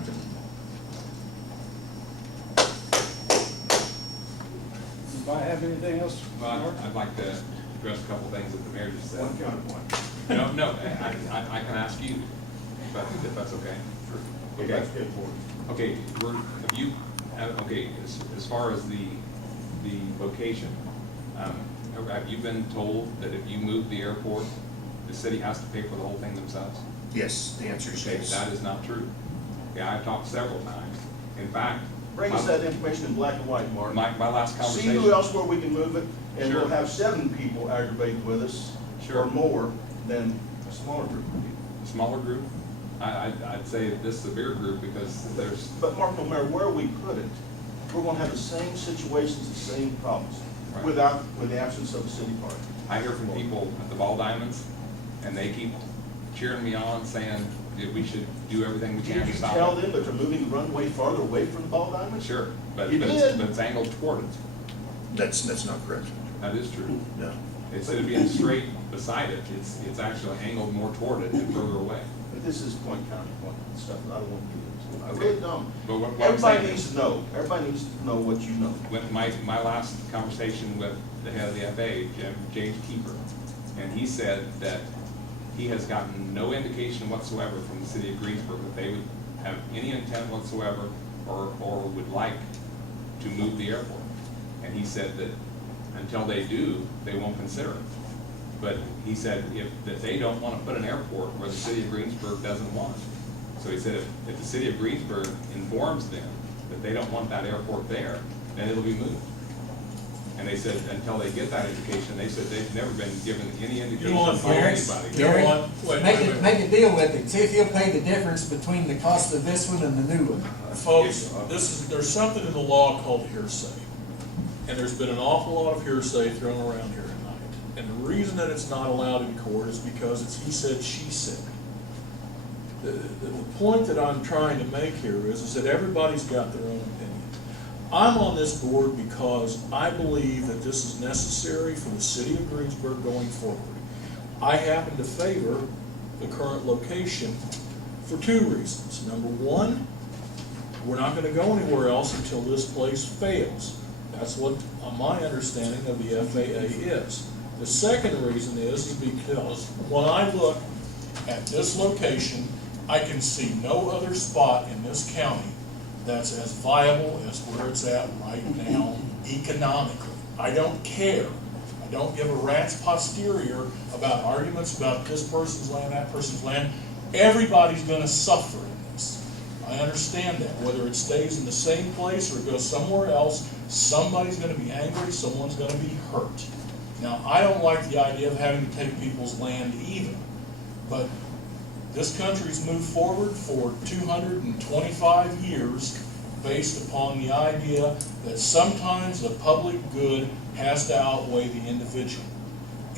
can. Do I have anything else? Well, I'd like to address a couple things that the mayor just said. One counterpoint. No, I can ask you, if that's okay. Okay, that's good for you. Okay, okay, as far as the location, have you been told that if you move the airport, the city has to pay for the whole thing themselves? Yes, the answer is Okay, yes. that is not true. Yeah, I've talked several times. In fact, Bring us that information in black and white, Mark. my last See conversation. who else where we can move it, and Sure. we'll have 7 people aggravate with us, Sure. or more, than a smaller group of people. Smaller group, I'd say this is a bigger group because there's, But Mark, no matter where we put it, we're gonna have the same situations, the same problems, Right. with the absence of a city park. I hear from people at the Ball Diamonds, and they keep cheering me on, saying that we should do everything we can Did to you stop tell it. them that they're moving the runway farther away from the ball diamond? Sure, but You did. it's angled toward it. That's not correct. That is true. No. Instead of being straight beside it, it's actually angled more toward it and further away. But this is point counterpoint stuff that I don't want to get into. I Okay. really don't. But what I'm Everybody saying needs is, to know. Everybody needs to know what you know. when my last conversation with the head of the FAA, James Keeper, and he said that he has gotten no indication whatsoever from the city of Greensburg that they would have any intent whatsoever or would like to move the airport. And he said that until they do, they won't consider it. But he said that they don't want to put an airport where the city of Greensburg doesn't want it. So he said if the city of Greensburg informs them that they don't want that airport there, then it'll be moved. And they said until they get that indication, they said they've never been given any indication want by Gary? anybody. You know what? Wait, Make wait, it, wait. make a deal with it, see if he'll pay the difference between the cost of this one and the new one. Folks, there's something in the law called hearsay. And there's been an awful lot of hearsay thrown around here tonight. And the reason that it's not allowed in court is because it's he said, she said. The point that I'm trying to make here is that everybody's got their own opinion. I'm on this board because I believe that this is necessary for the city of Greensburg going forward. I happen to favor the current location for 2 reasons. Number one, we're not going to go anywhere else until this place fails. That's what my understanding of the FAA is. The second reason is because when I look at this location, I can see no other spot in this county that's as viable as where it's at right now economically. I don't care. I don't give a rat's posterior about arguments about this person's land, that person's land. Everybody's going to suffer in this. I understand that. Whether it stays in the same place or goes somewhere else, somebody's going to be angry, someone's going to be hurt. Now, I don't like the idea of having to take people's land either, but this country's moved forward for 225 years based upon the idea that sometimes the public good has to outweigh the individual.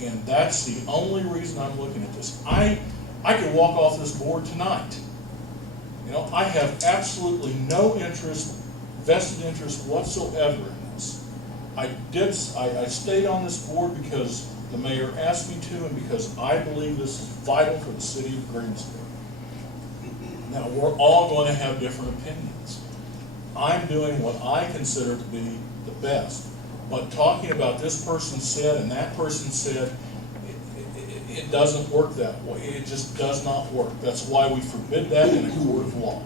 And that's the only reason I'm looking at this. I could walk off this board tonight. You know, I have absolutely no interest, vested interest whatsoever in this. I stayed on this board because the mayor asked me to and because I believe this is vital for the city of Greensburg. Now, we're all going to have different opinions. I'm doing what I consider to be the best. But talking about this person said and that person said, it doesn't work that way. It just does not work. That's why we forbid that in a court of law.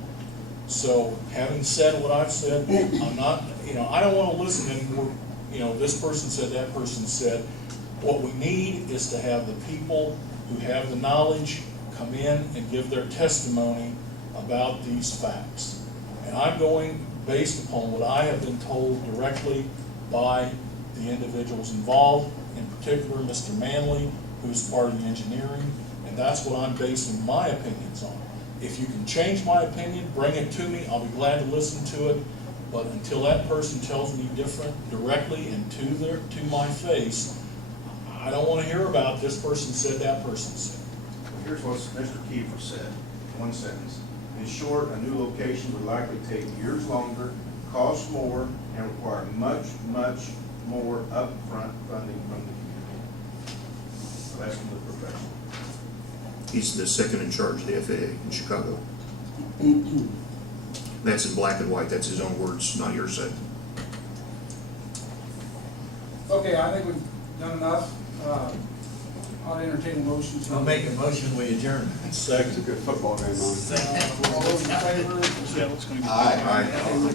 So, having said what I've said, I'm not, I don't want to listen anymore. This person said, that person said. What we need is to have the people who have the knowledge come in and give their testimony about these facts. And I'm going based upon what I have been told directly by the individuals involved, in particular Mr. Manley, who's part of the engineering, and that's what I'm basing my opinions on. If you can change my opinion, bring it to me, I'll be glad to listen to it, but until that person tells me different directly and to my face, I don't want to hear about this person said, that person said. Here's what Mr. Kiefer said, one sentence. In short, a new location would likely take years longer, cost more, and require much, much more upfront funding from the community. So that's from the professional. He's the second in charge of the FAA in Chicago. That's in black and white, that's his own words, not hearsay. Okay, I think we've done enough. I'll entertain a motion. to- I'll make a motion, we adjourn. Second. Good football game on. All those in favor? Aye.